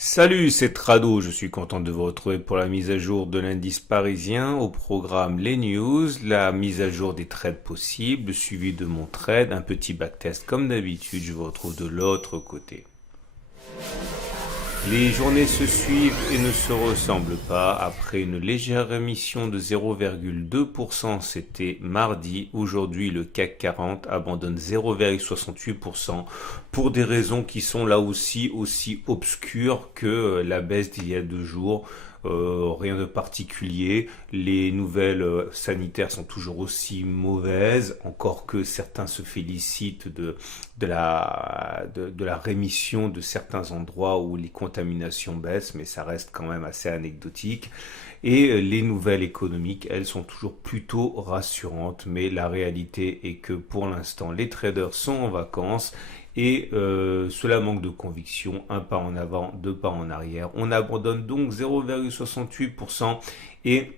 Salut, c'est Trado, je suis content de vous retrouver pour la mise à jour de l'indice parisien. Au programme les news, la mise à jour des trades possibles, le suivi de mon trade, un petit backtest comme d'habitude, je vous retrouve de l'autre côté. Les journées se suivent et ne se ressemblent pas. Après une légère émission de 0,2%, c'était mardi. Aujourd'hui, le CAC 40 abandonne 0,68% pour des raisons qui sont là aussi obscures que la baisse d'il y a 2 jours. Rien de particulier. Les nouvelles sanitaires sont toujours aussi mauvaises, encore que certains se félicitent de la rémission de certains endroits où les contaminations baissent, mais ça reste quand même assez anecdotique. Et les nouvelles économiques, elles sont toujours plutôt rassurantes, mais la réalité est que pour l'instant, les traders sont en vacances et cela manque de conviction, un pas en avant, deux pas en arrière. On abandonne donc 0,68% et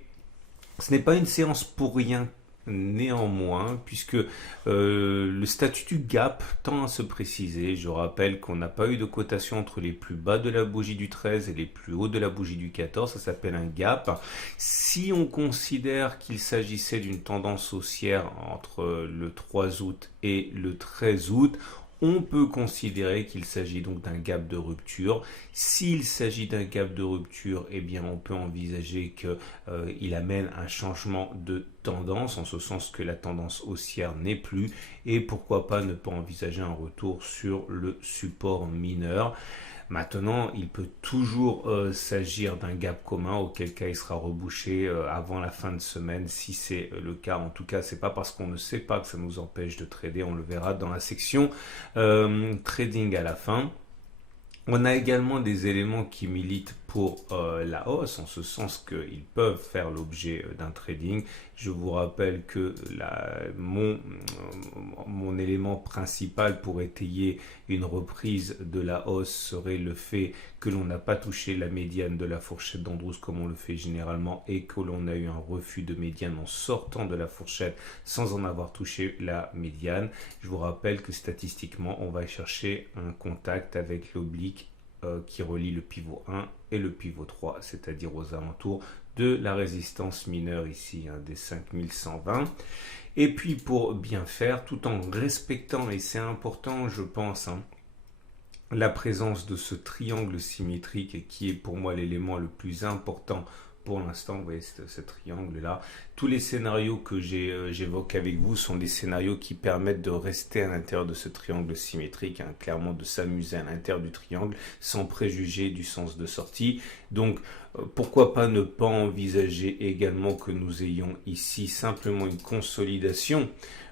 ce n'est pas une séance pour rien néanmoins, puisque le statut du gap tend à se préciser. Je rappelle qu'on n'a pas eu de cotation entre les plus bas de la bougie du 13 et les plus hauts de la bougie du 14, ça s'appelle un gap. Si on considère qu'il s'agissait d'une tendance haussière entre le 3 août et le 13 août, on peut considérer qu'il s'agit donc d'un gap de rupture. S'il s'agit d'un gap de rupture, eh bien on peut envisager qu'il amène un changement de tendance, en ce sens que la tendance haussière n'est plus, et pourquoi pas ne pas envisager un retour sur le support mineur. Maintenant, il peut toujours s'agir d'un gap commun, auquel cas il sera rebouché avant la fin de semaine, si c'est le cas. En tout cas, c'est pas parce qu'on ne sait pas que ça nous empêche de trader. On le verra dans la section trading à la fin. On a également des éléments qui militent pour la hausse, en ce sens qu'ils peuvent faire l'objet d'un trading. Je vous rappelle que mon élément principal pour étayer une reprise de la hausse serait le fait que l'on n'a pas touché la médiane de la fourchette d'Andrews comme on le fait généralement et que l'on a eu un refus de médiane en sortant de la fourchette sans en avoir touché la médiane. Je vous rappelle que statistiquement, on va chercher un contact avec l'oblique qui relie le pivot 1 et le pivot 3, c'est-à-dire aux alentours de la résistance mineure ici, des 5120. Et puis pour bien faire, tout en respectant, et c'est important je pense, la présence de ce triangle symétrique qui est pour moi l'élément le plus important pour l'instant. Vous voyez ce triangle-là. Tous les scénarios que j'évoque avec vous sont des scénarios qui permettent de rester à l'intérieur de ce triangle symétrique, clairement de s'amuser à l'intérieur du triangle sans préjuger du sens de sortie. Donc, pourquoi pas ne pas envisager également que nous ayons ici simplement une consolidation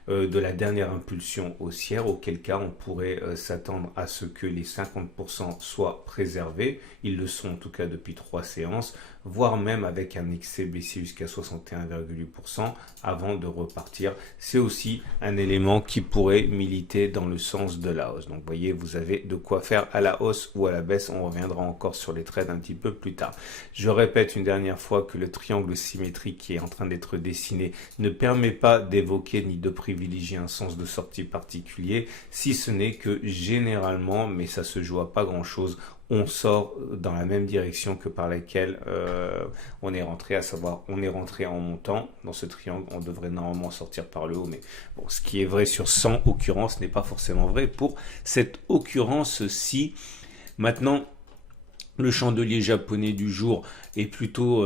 de la dernière impulsion haussière, auquel cas on pourrait s'attendre à ce que les 50% soient préservés. Ils le sont en tout cas depuis 3 séances, voire même avec un excès baissier jusqu'à 61,8% avant de repartir. C'est aussi un élément qui pourrait militer dans le sens de la hausse. Donc vous voyez, vous avez de quoi faire à la hausse ou à la baisse. On reviendra encore sur les trades un petit peu plus tard. Je répète une dernière fois que le triangle symétrique qui est en train d'être dessiné ne permet pas d'évoquer ni de privilégier un sens de sortie particulier, si ce n'est que généralement, mais ça se joue à pas grand chose, on sort dans la même direction que par laquelle on est rentré, à savoir on est rentré en montant dans ce triangle. On devrait normalement sortir par le haut, mais bon, ce qui est vrai sur 100 occurrences n'est pas forcément vrai pour cette occurrence-ci. Maintenant, le chandelier japonais du jour est plutôt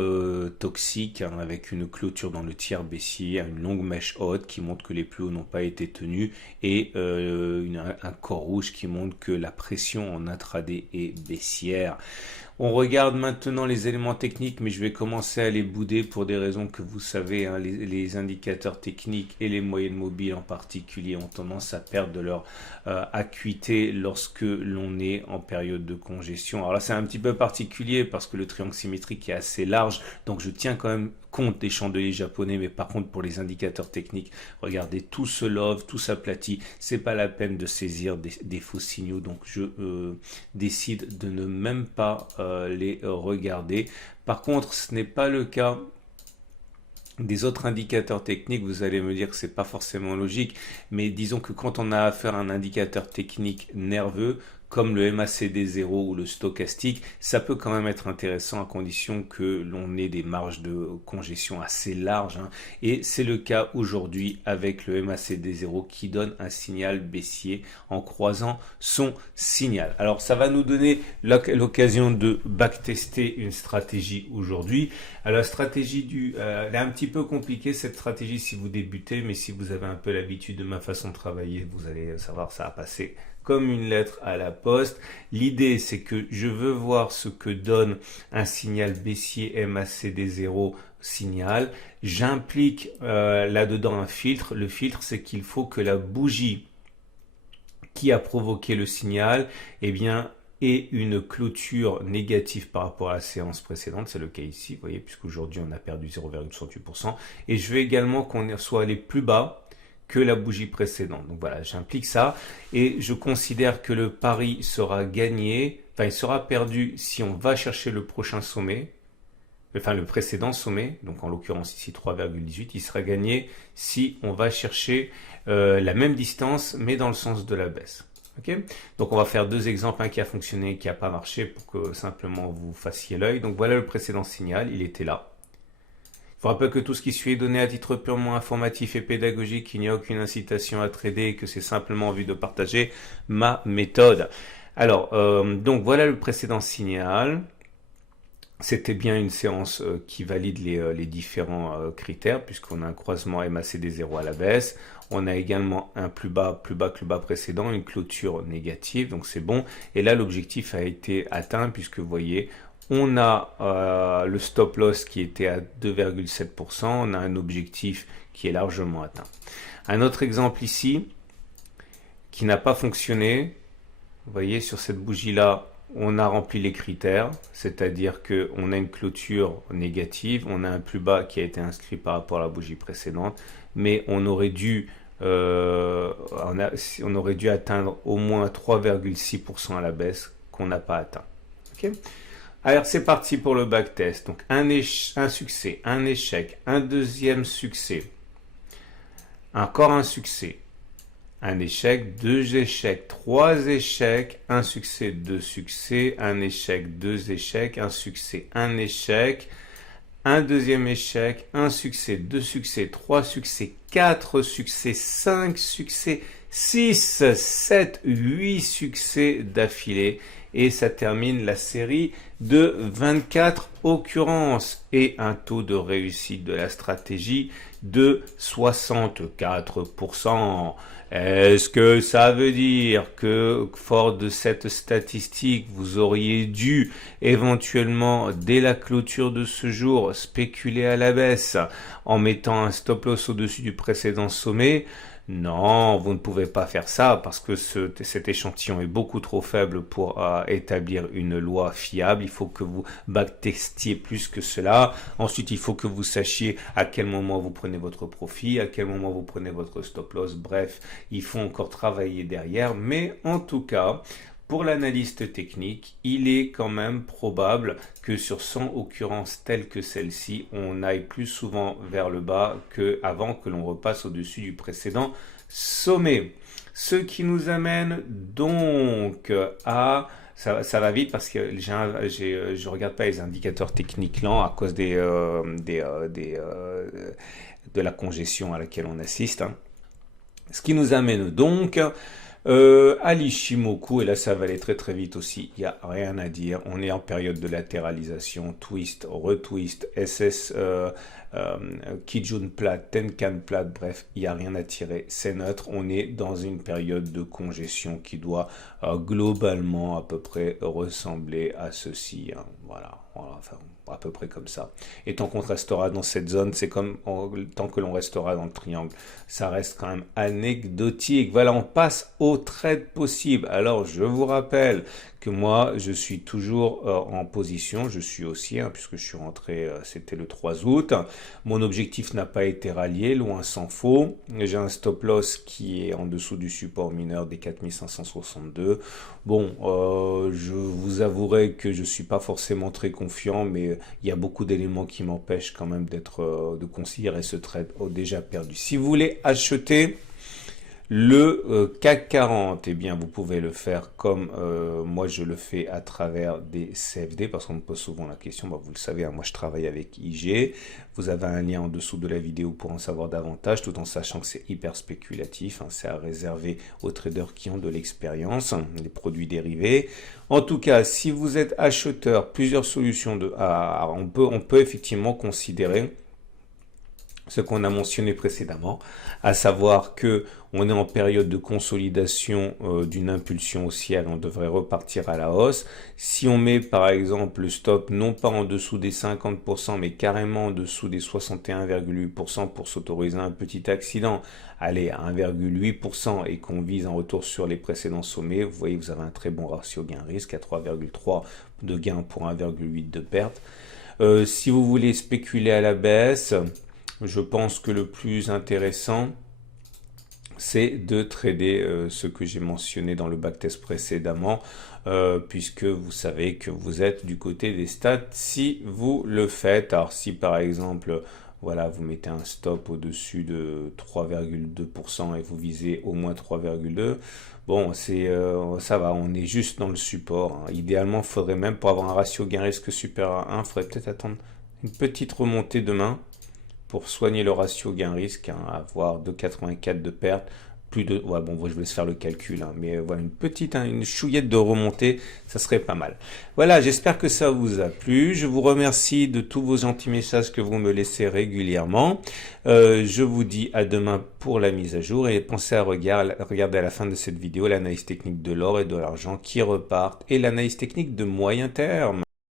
toxique, avec une clôture dans le tiers baissier, une longue mèche haute qui montre que les plus hauts n'ont pas été tenus et un corps rouge qui montre que la pression en intraday est baissière. On regarde maintenant les éléments techniques, mais je vais commencer à les bouder pour des raisons que vous savez. Les indicateurs techniques et les moyennes mobiles en particulier ont tendance à perdre de leur acuité lorsque l'on est en période de congestion. Alors là, c'est un petit peu particulier parce que le triangle symétrique est assez large, donc je tiens quand même compte des chandeliers japonais, mais par contre pour les indicateurs techniques, regardez, tout se love, tout s'aplatit, c'est pas la peine de saisir des faux signaux, donc je décide de ne même pas les regarder. Par contre, ce n'est pas le cas des autres indicateurs techniques. Vous allez me dire que c'est pas forcément logique, mais disons que quand on a affaire à un indicateur technique nerveux, comme le MACD0 ou le stochastique, ça peut quand même être intéressant à condition que l'on ait des marges de congestion assez larges. Et c'est le cas aujourd'hui avec le MACD0 qui donne un signal baissier en croisant son signal. Alors ça va nous donner l'occasion de backtester une stratégie aujourd'hui. Alors la stratégie elle est un petit peu compliquée cette stratégie si vous débutez, mais si vous avez un peu l'habitude de ma façon de travailler, vous allez savoir ça va passer comme une lettre à la poste. L'idée, c'est que je veux voir ce que donne un signal baissier MACD0 signal. J'implique là-dedans un filtre. Le filtre, c'est qu'il faut que la bougie qui a provoqué le signal, eh bien, ait une clôture négative par rapport à la séance précédente. C'est le cas ici, vous voyez, puisqu'aujourd'hui, on a perdu 0,68%. Et je veux également qu'on soit allé plus bas que la bougie précédente. Donc voilà, j'implique ça et je considère que le pari sera gagné, enfin il sera perdu si on va chercher le prochain sommet, enfin le précédent sommet, donc en l'occurrence ici 3,18, il sera gagné si on va chercher la même distance mais dans le sens de la baisse. Okay, donc on va faire deux exemples, un qui a fonctionné et qui n'a pas marché pour que simplement vous fassiez l'œil. Donc voilà le précédent signal, il était là. Je vous rappelle que tout ce qui suit est donné à titre purement informatif et pédagogique, il n'y a aucune incitation à trader et que c'est simplement envie de partager ma méthode. Alors, donc voilà le précédent signal. C'était bien une séance qui valide les différents critères puisqu'on a un croisement MACD0 à la baisse. On a également un plus bas que le bas précédent, une clôture négative, donc c'est bon. Et là, l'objectif a été atteint puisque vous voyez, on a le stop loss qui était à 2,7%. On a un objectif qui est largement atteint. Un autre exemple ici qui n'a pas fonctionné. Vous voyez, sur cette bougie-là, on a rempli les critères. C'est-à-dire qu'on a une clôture négative. On a un plus bas qui a été inscrit par rapport à la bougie précédente. Mais on aurait dû atteindre au moins 3,6% à la baisse qu'on n'a pas atteint. Okay. Alors c'est parti pour le backtest. Donc un succès, un échec, un deuxième succès, encore un succès, un échec, deux échecs, trois échecs, un succès, deux succès, un échec, deux échecs, un succès, un échec, un deuxième échec, un succès, deux succès, trois succès, quatre succès, cinq succès, 6, 7, 8 succès d'affilée. Et ça termine la série de 24 occurrences et un taux de réussite de la stratégie de 64%. Est-ce que ça veut dire que, fort de cette statistique, vous auriez dû éventuellement, dès la clôture de ce jour, spéculer à la baisse en mettant un stop loss au-dessus du précédent sommet ? Non, vous ne pouvez pas faire ça parce que cet échantillon est beaucoup trop faible pour établir une loi fiable. Il faut que vous backtestiez plus que cela. Ensuite, il faut que vous sachiez à quel moment vous prenez votre profit, à quel moment vous prenez votre stop loss. Bref, il faut encore travailler derrière. Mais en tout cas, pour l'analyste technique, il est quand même probable que sur 100 occurrences telles que celle-ci, on aille plus souvent vers le bas qu'avant que l'on repasse au-dessus du précédent sommet. Ce qui nous amène donc à... Ça va vite parce que je regarde pas les indicateurs techniques lents à cause de la congestion à laquelle on assiste. Ce qui nous amène donc... à l'Ishimoku, et là ça va aller très très vite aussi, il n'y a rien à dire, on est en période de latéralisation, twist, retwist, SS, Kijun plat, Tenkan plat, bref, il n'y a rien à tirer, c'est neutre, on est dans une période de congestion qui doit globalement à peu près ressembler à ceci, voilà, enfin, à peu près comme ça. Et tant qu'on restera dans cette zone, c'est comme tant que l'on restera dans le triangle, ça reste quand même anecdotique. Voilà, on passe au trade possible. Alors, je vous rappelle que moi, je suis toujours en position, je suis haussier, puisque je suis rentré, c'était le 3 août. Mon objectif n'a pas été rallié, loin s'en faut. J'ai un stop loss qui est en dessous du support mineur des 4562. Bon, je vous avouerai que je suis pas forcément très confiant, mais il y a beaucoup d'éléments qui m'empêchent quand même de considérer ce trade déjà perdu. Si vous voulez acheter, Le CAC 40, eh bien, vous pouvez le faire comme moi je le fais à travers des CFD, parce qu'on me pose souvent la question, bah, vous le savez, hein, moi je travaille avec IG. Vous avez un lien en dessous de la vidéo pour en savoir davantage, tout en sachant que c'est hyper spéculatif, hein, c'est à réserver aux traders qui ont de l'expérience, hein, les produits dérivés. En tout cas, si vous êtes acheteur, plusieurs solutions on peut effectivement considérer ce qu'on a mentionné précédemment, à savoir que on est en période de consolidation d'une impulsion haussière, on devrait repartir à la hausse. Si on met par exemple le stop non pas en dessous des 50%, mais carrément en dessous des 61,8% pour s'autoriser un petit accident, aller à 1,8% et qu'on vise un retour sur les précédents sommets, vous voyez, vous avez un très bon ratio gain-risque à 3,3 de gain pour 1,8 de perte. Si vous voulez spéculer à la baisse, je pense que le plus intéressant, c'est de trader ce que j'ai mentionné dans le backtest précédemment, puisque vous savez que vous êtes du côté des stats si vous le faites. Alors si par exemple, voilà, vous mettez un stop au-dessus de 3,2% et vous visez au moins 3,2%, bon, ça va, on est juste dans le support, hein. Idéalement, il faudrait même, pour avoir un ratio gain-risque supérieur à 1, il faudrait peut-être attendre une petite remontée demain pour soigner le ratio gain-risque, hein, avoir 2,84 de perte, plus de, ouais, bon, je vais laisser faire le calcul, hein, mais voilà, une petite, hein, une chouillette de remontée, ça serait pas mal. Voilà, j'espère que ça vous a plu. Je vous remercie de tous vos gentils messages que vous me laissez régulièrement. Je vous dis à demain pour la mise à jour et pensez à regarder à la fin de cette vidéo l'analyse technique de l'or et de l'argent qui repartent et l'analyse technique de moyen terme.